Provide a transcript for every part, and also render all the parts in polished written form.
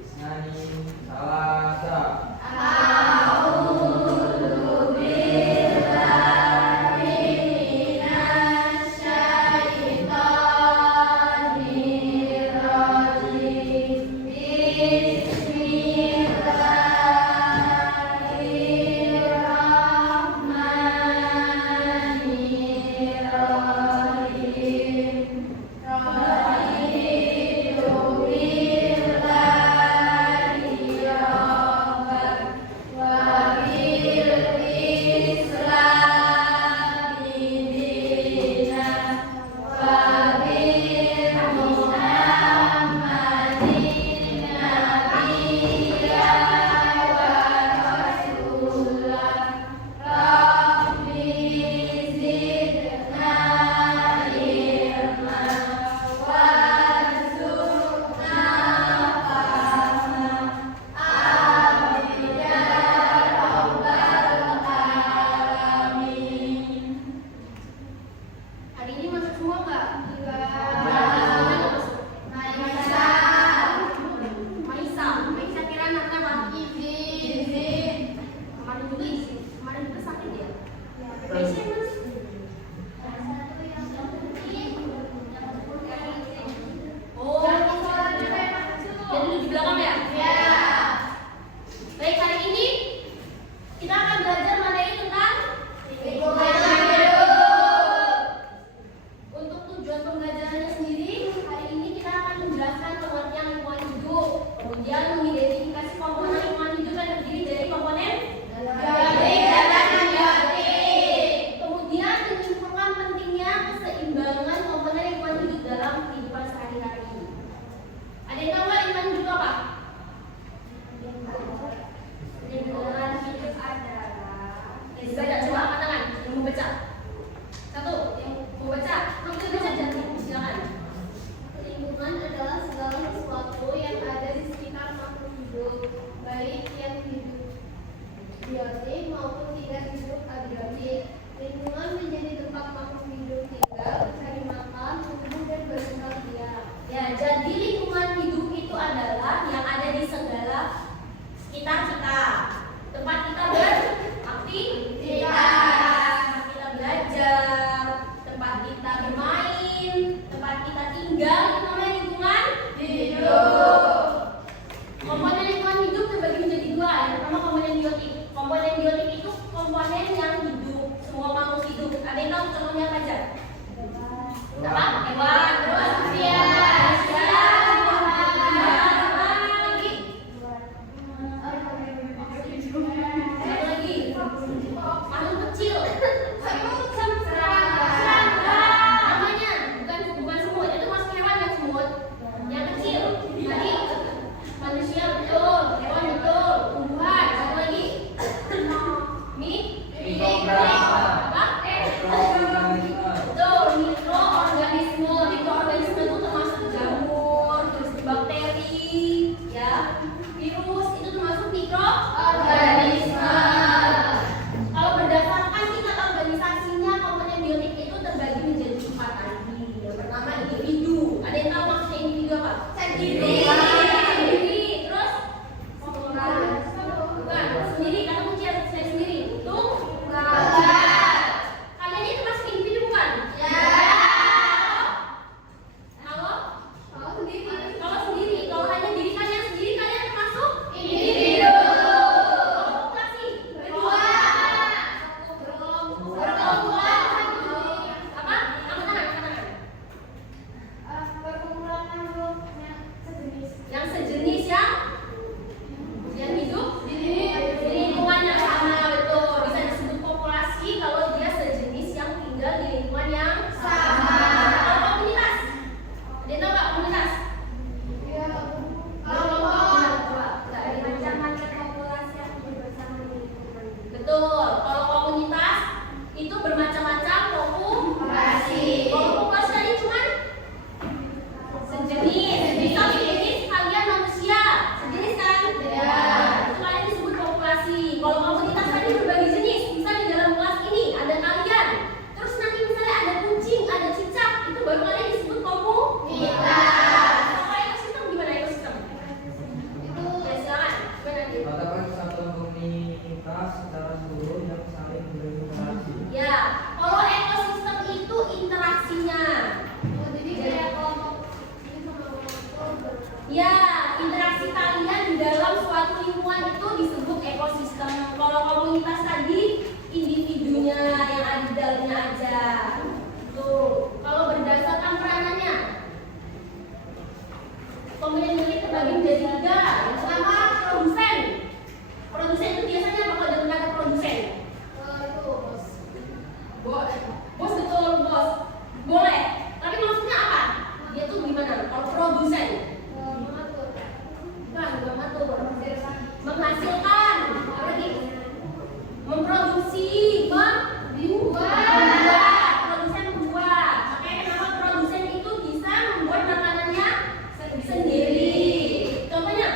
Isnani salasa. lingkungan itu disebut ekosistem. Kalau komunitas tadi individunya yang ada di dalamnya aja. Tuh, kalau berdasarkan peranannya, komunitas terbagi menjadi tiga. Yang pertama produsen. Produsen itu biasanya apa kalau dalam kata produsen? Itu bos. Bos betul bos. Boleh. Tapi maksudnya apa? Dia tuh gimana? Kalau produsen? Mengatur. Bukan mengatur. Menghasilkan. Apa lagi? Memproduksi. Membuat. Produsen membuat. Makanya kenapa produsen itu bisa membuat makanannya sendiri. Contohnya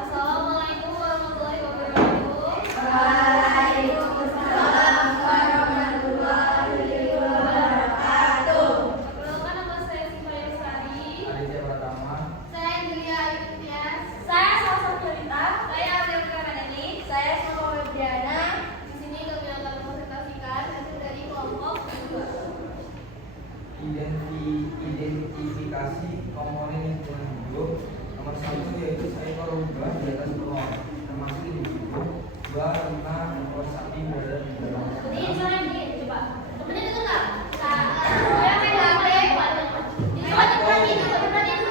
Assalamualaikum warahmatullahi wabarakatuh. Waalaikumsalam warahmatullahi wabarakatuh. Perkenalkan, nama saya Siva Yusari. Aditya Pratama. Saya Julia Ayu Tias. Saya Salsa Fiorita. Saya Amelia Ramani. Saya Soma Febriana. Di sini kami akan mempresentasikan hasil dari kelompok 2. Identifikasi komponen lingkungan hidup. Nomor 1 yaitu seekor unggas di atas pohon, termasuk individu. 2, 5 ekor sapi berada di dalam Ini kandang. saya begini, coba. Temennya itu enggak? Saya pegang HP. Ini perhatiin dulu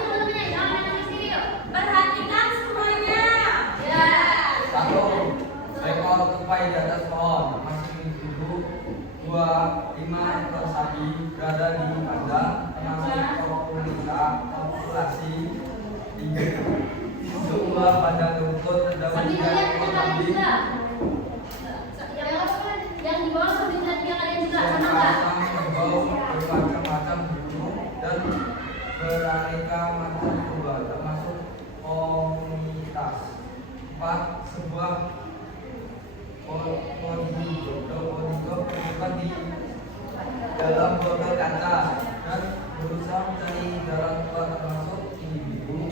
temen-temennya. Jangan main nangis sendiri yuk. Perhatikan semuanya. Ya. 1. Seekor tupai di atas pohon, termasuk individu. 2, 5 ekor sapi berada di kandang, termasuk populasi. 3, jumlah pada rumput terdapat Sambil 3 lihat ekor kalian kambing. juga. Yang di bawah sambil lihat kalian juga, sama enggak? Berbau bermacam-macam bulu dan beraneka macam tumbuh, termasuk komunitas. 4, sebuah podium terlibat di dalam botol kaca dan berusaha mencari jalan keluar, termasuk individu.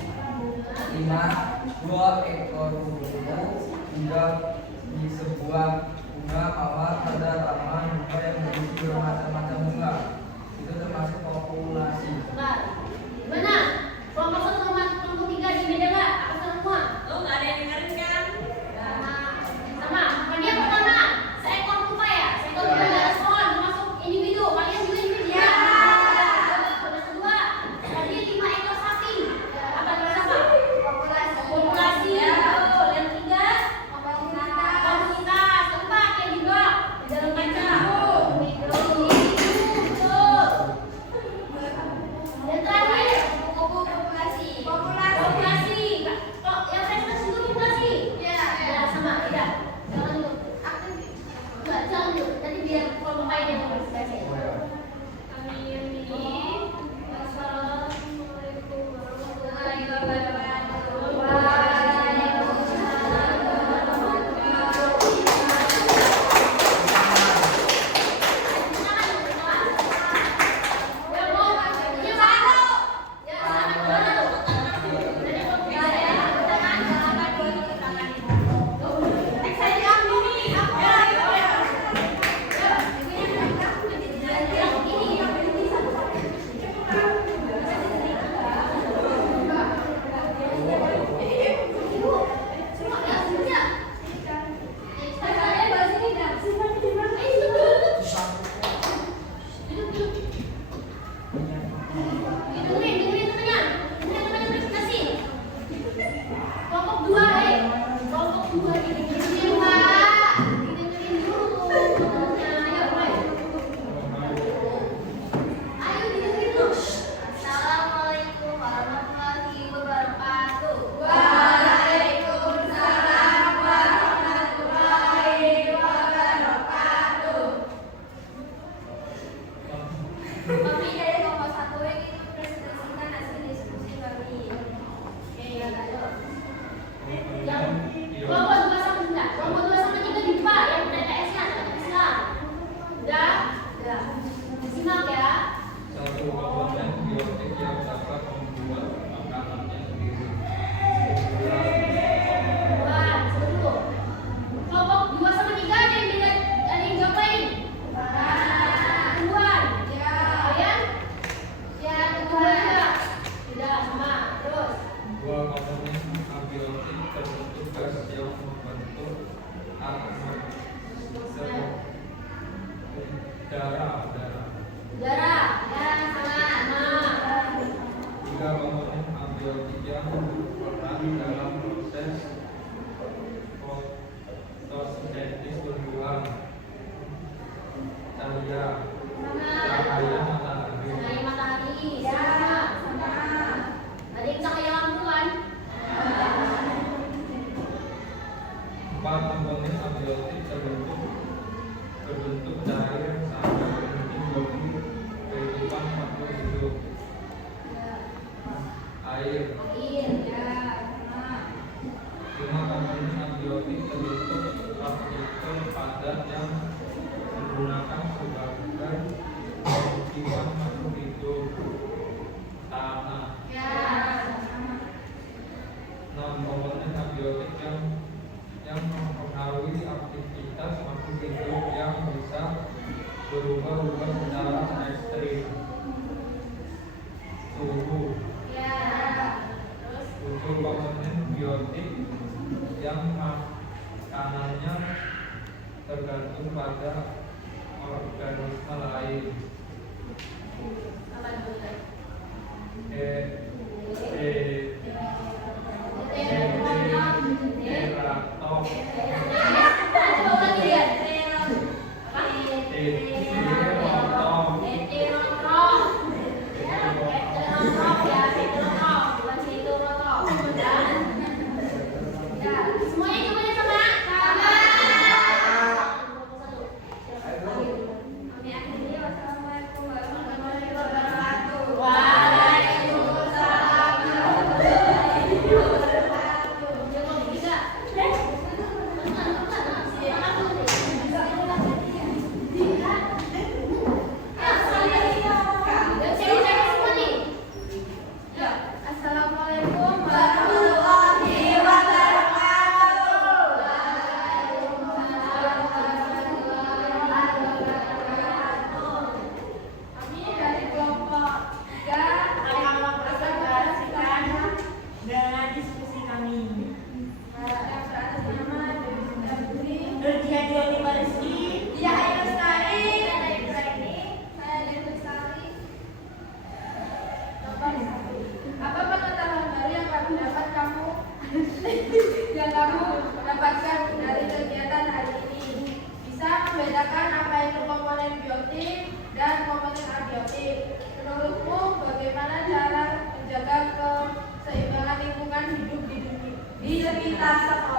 5, 2 ekor kudu tinggal di sebuah bunga mawar pada taman bunga yang berisi bermacam-macam bunga. Itu termasuk populasi. Bentar. Gimana? Kelompok 1 sama kelompok 3 di beda enggak? Apa semua? Lo nggak ada yang dengerin kan? Sama. Kan dia pertama, seekor tupai ya. Seekor tupai di atas pohon, termasuk individu. Kalian juga individu ya. Yang kedua, tadi 5 ekor sapi. Apa apa? Populasi. Betul. Yang tiga, komunitas. Keempat, yang juga di dalam kaca. Betul. Yang terakhir, populasi. Kok yang saya sebut itu populasi? Ya, sama. Tidak. Jangan dulu. Enggak, jangan dulu. Tadi biar kelompok lain yang mempresentasi. Assalamualaikum warahmatullahi wabarakatuh. Kelompok 2, kelompok 2 didengerin Pak. Didengerin dulu. Ayo, mulai. Ayo didengerin dulu. Assalamualaikum warahmatullahi wabarakatuh. Waalaikumsalam warahmatullahi wabarakatuh. Kami dari kelompok 1 ingin mempresentasikan hasil diskusi kami. Yang kelompok 2 sama 3. Kelompok 2 sama 3 dibuka yang PTS-nya Islam. Udah? Udah. Disimak ya. Satu komponen biotik yang dapat membuat makanannya sendiri. Wah, dulu. Kelompok 2 sama 3 ada yang beda, ada yang jawab lain. Duluan. Kalian? Ya, kedua ya. Tidak sama. Terus. Dua komponen abiotik terbentuk gas yang membentuk atmosfer udara. Udara. Ya, sama. Tiga komponen abiotik yang berperan dalam proses fotosintesis tumbuhan. Cahaya matahari. Cahaya matahari. Sama. Ada yang cahaya lampu kan? 4 komponen abiotik berbentuk cair sangat penting bagi kehidupan makhluk hidup. air. Air, ya. Nah. 5 komponen abiotik terbentuk partikel padat yang menggunakan sebagai pemukiman makhluk hidup. Tanah. Ya. 6 komponen abiotik yang mempengaruhi aktivitas makhluk hidup yang bisa berubah-ubah secara ekstrim. Suhu. Ya. Terus 7 komponen biotik yang makanannya tergantung pada organisme lain. Apa dulu? Teratop. Coba lagi lihat. Apa? Teratop. Heterotrop. Heterotrop ya, heterotrop, bukan heterotrop. Ya, semuanya jawabannya sama? Sama. kami akhiri. Wassalamualaikum warahmatullahi wabarakatuh. Waalaikumsalam warahmatullahi wabarakatuh. Jawab tiga. Semangat dulu. Assalamualaikum warahmatullahi wabarakatuh. Kami dari kelompok 3 akan mempresentasikan dengan diskusi kami. yang teratas nama Nurjia Jyoti Mariski, Yahya Lestari, saya Ibrahim, saya Dewi Sari. Apa pengetahuan baru yang kamu dapatkan dari kegiatan hari ini? Bisa membedakan apa itu komponen biotik dan komponen abiotik. Menurutmu bagaimana cara menjaga keseimbangan lingkungan hidup di sekitar sekolah?